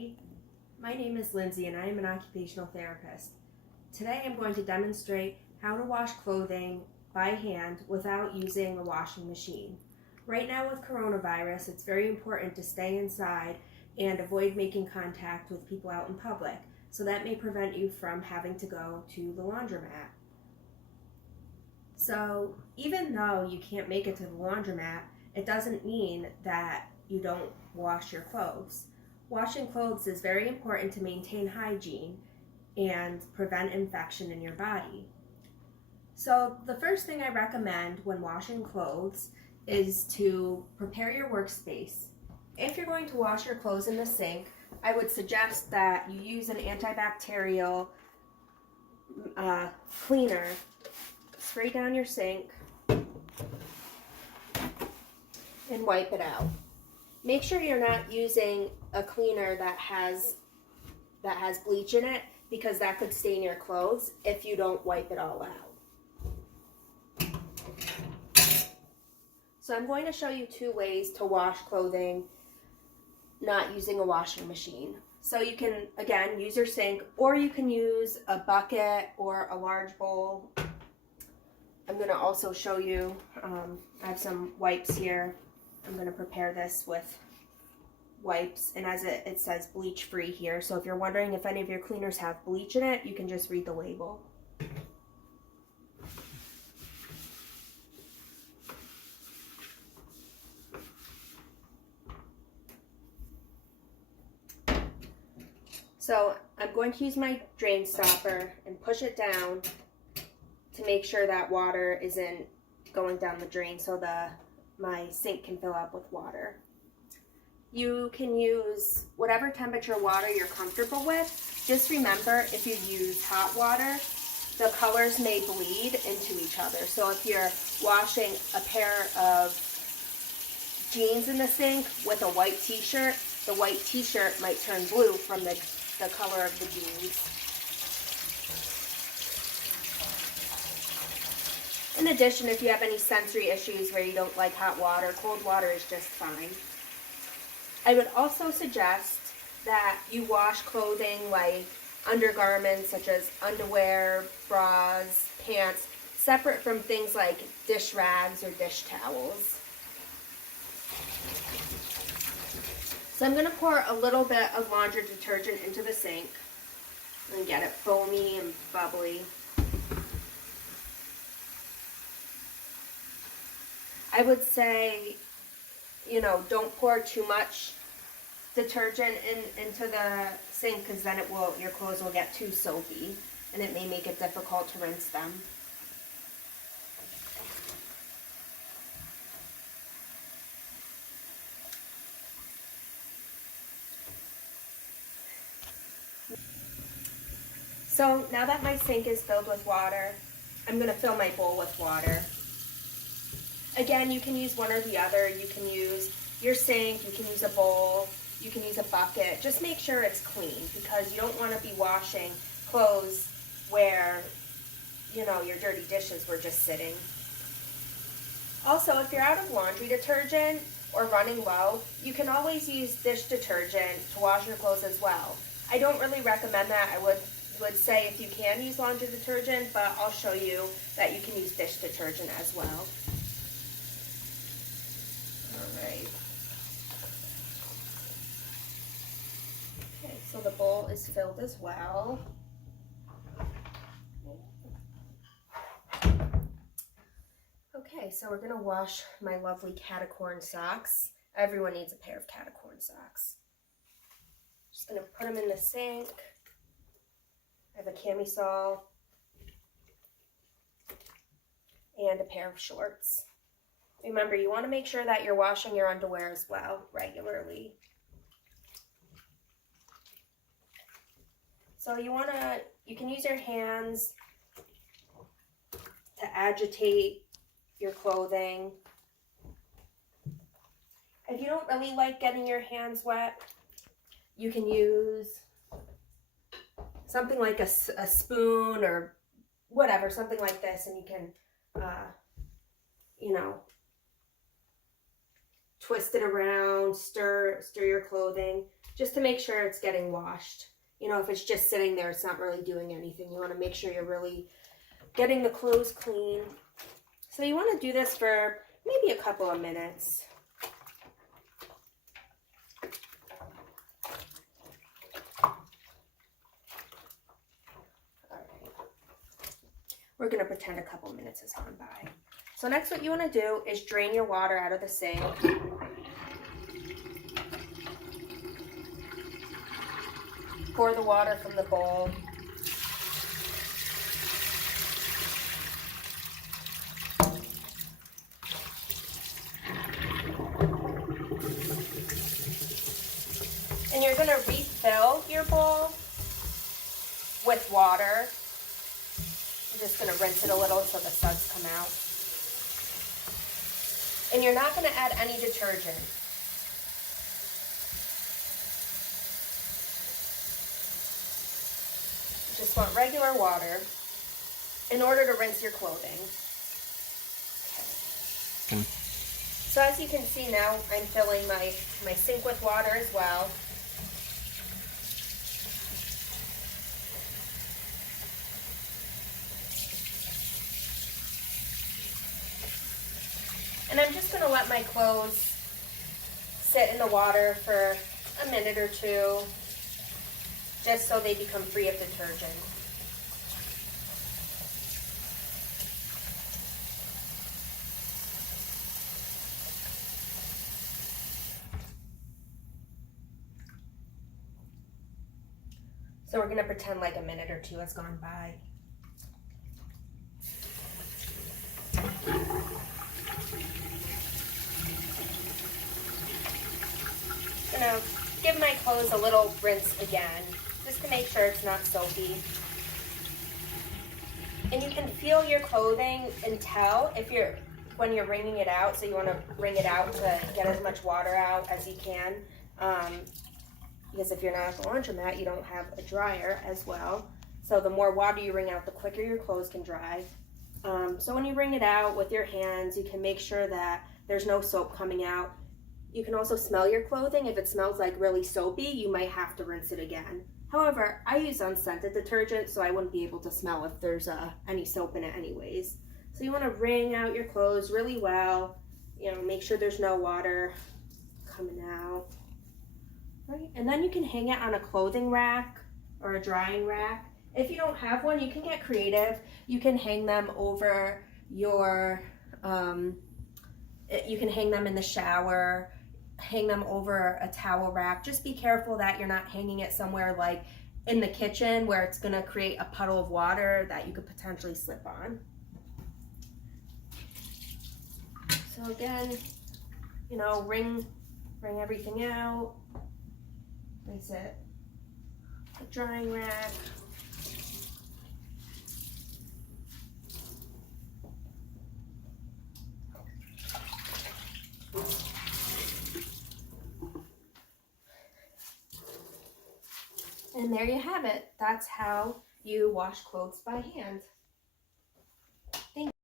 My name is Lindsay and I am an occupational therapist. Today I'm going to demonstrate how to wash clothing by hand without using a washing machine. Right now with coronavirus, it's very important to stay inside and avoid making contact with people out in public, so that may prevent you from having to go to the laundromat. So even though you can't make it to the laundromat, it doesn't mean that you don't wash your clothes. Washing clothes is very important to maintain hygiene and prevent infection in your body. So the first thing I recommend when washing clothes is to prepare your workspace. If you're going to wash your clothes in the sink, I would suggest that you use an antibacterial cleaner. Spray down your sink and wipe it out. Make sure you're not using a cleaner that has bleach in it, because that could stain your clothes if you don't wipe it all out. So I'm going to show you two ways to wash clothing not using a washing machine. So you can, again, use your sink, or you can use a bucket or a large bowl. I'm going to also show you, I have some wipes here. I'm going to prepare this with wipes, and as it says bleach free here, so if you're wondering if any of your cleaners have bleach in it, you can just read the label. So I'm going to use my drain stopper and push it down to make sure that water isn't going down the drain, so my sink can fill up with water. You can use whatever temperature water you're comfortable with. Just remember, if you use hot water, the colors may bleed into each other. So if you're washing a pair of jeans in the sink with a white t-shirt, the white t-shirt might turn blue from the color of the jeans. In addition, if you have any sensory issues where you don't like hot water, cold water is just fine. I would also suggest that you wash clothing like undergarments such as underwear, bras, pants, separate from things like dish rags or dish towels. So I'm going to pour a little bit of laundry detergent into the sink and get it foamy and bubbly. I would say, don't pour too much detergent into the sink, because then your clothes will get too soapy and it may make it difficult to rinse them. So now that my sink is filled with water, I'm going to fill my bowl with water. Again, you can use one or the other. You can use your sink, you can use a bowl, you can use a bucket. Just make sure it's clean, because you don't want to be washing clothes where, your dirty dishes were just sitting. Also, if you're out of laundry detergent or running low, you can always use dish detergent to wash your clothes as well. I don't really recommend that. I would say if you can use laundry detergent, but I'll show you that you can use dish detergent as well. Alright. Okay, so the bowl is filled as well. Okay, so we're going to wash my lovely catacorn socks. Everyone needs a pair of catacorn socks. Just going to put them in the sink. I have a camisole and a pair of shorts. Remember, you want to make sure that you're washing your underwear as well regularly. So you can use your hands to agitate your clothing. If you don't really like getting your hands wet, you can use something like a spoon or whatever, something like this, and you can, twist it around, stir your clothing, just to make sure it's getting washed. You know, if it's just sitting there, it's not really doing anything. You want to make sure you're really getting the clothes clean. So you want to do this for maybe a couple of minutes. We're going to pretend a couple minutes has gone by. So next what you want to do is drain your water out of the sink. Pour the water from the bowl. And you're going to refill your bowl with water. I'm just going to rinse it a little so the suds come out. And you're not going to add any detergent. You just want regular water in order to rinse your clothing. Okay. So as you can see now, I'm filling my sink with water as well. And I'm just going to let my clothes sit in the water for a minute or two, just so they become free of detergent. So we're going to pretend like a minute or two has gone by. I'm going to give my clothes a little rinse again, just to make sure it's not soapy. And you can feel your clothing and tell when you're wringing it out, so you want to wring it out to get as much water out as you can. Because if you're not at the laundromat, you don't have a dryer as well. So the more water you wring out, the quicker your clothes can dry. So when you wring it out with your hands, you can make sure that there's no soap coming out. You can also smell your clothing. If it smells like really soapy, you might have to rinse it again. However, I use unscented detergent, so I wouldn't be able to smell if there's any soap in it anyways. So you want to wring out your clothes really well. You know, make sure there's no water coming out. Right, and then you can hang it on a clothing rack or a drying rack. If you don't have one, you can get creative. You can hang them over your, you can hang them in the shower, hang them over a towel rack. Just be careful that you're not hanging it somewhere like in the kitchen where it's gonna create a puddle of water that you could potentially slip on. So again, you know, wring everything out. Place it a drying rack. And there you have it. That's how you wash clothes by hand.